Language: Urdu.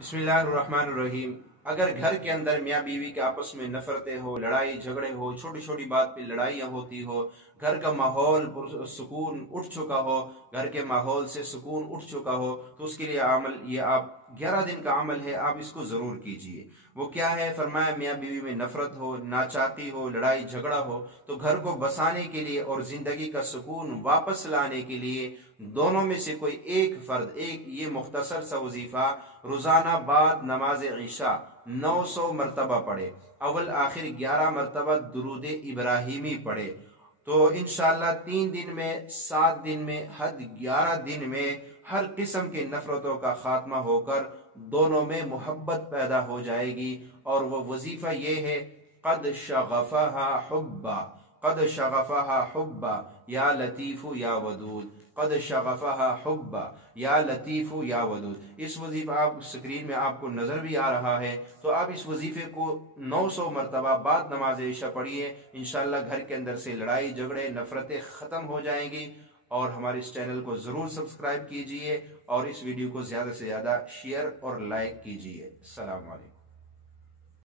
بسم اللہ الرحمن الرحیم۔ اگر گھر کے اندر میاں بیوی کے آپس میں نفرتیں ہو، لڑائی جھگڑے ہو، چھوٹی چھوٹی بات پہ لڑائیاں ہوتی ہو، گھر کا ماحول سکون اٹھ چکا ہو، گھر کے ماحول سے سکون اٹھ چکا ہو، تو اس کے لیے عمل یہ آپ 11 دن کا عمل ہے، آپ اس کو ضرور کیجئے۔ وہ کیا ہے؟ فرمایا میاں بیوی میں نفرت ہو، ناچاقی ہو، لڑائی جھگڑا ہو، تو گھر کو بسانے کے لیے اور زندگی کا سکون واپس لانے کے لیے دونوں میں سے کوئی ایک فرد یہ مختصر سا وظیفہ روزانہ بعد نماز عشاء 900 مرتبہ پڑھے، اول آخر 11 مرتبہ درود ابراہیمی پڑھے، تو انشاءاللہ 3 دن میں، 7 دن میں، حد 11 دن میں ہر قسم کی نفرتوں کا خاتمہ ہو کر دونوں میں محبت پیدا ہو جائے گی۔ اور وہ وظیفہ یہ ہے، قد شغفہا حبا، قد شغفہا حبا یا لطیف یا ودود، قد شغفہا حبا یا لطیف یا ودود۔ اس وظیفہ آپ سکرین میں آپ کو نظر بھی آ رہا ہے، تو آپ اس وظیفے کو 900 مرتبہ بعد نماز عشاء پڑھیے، انشاءاللہ گھر کے اندر سے لڑائی جھگڑے نفرتیں ختم ہو جائیں گی۔ اور ہمارے اس چینل کو ضرور سبسکرائب کیجئے اور اس ویڈیو کو زیادہ سے زیادہ شیئر اور لائک کیجئے۔ السلام علیکم۔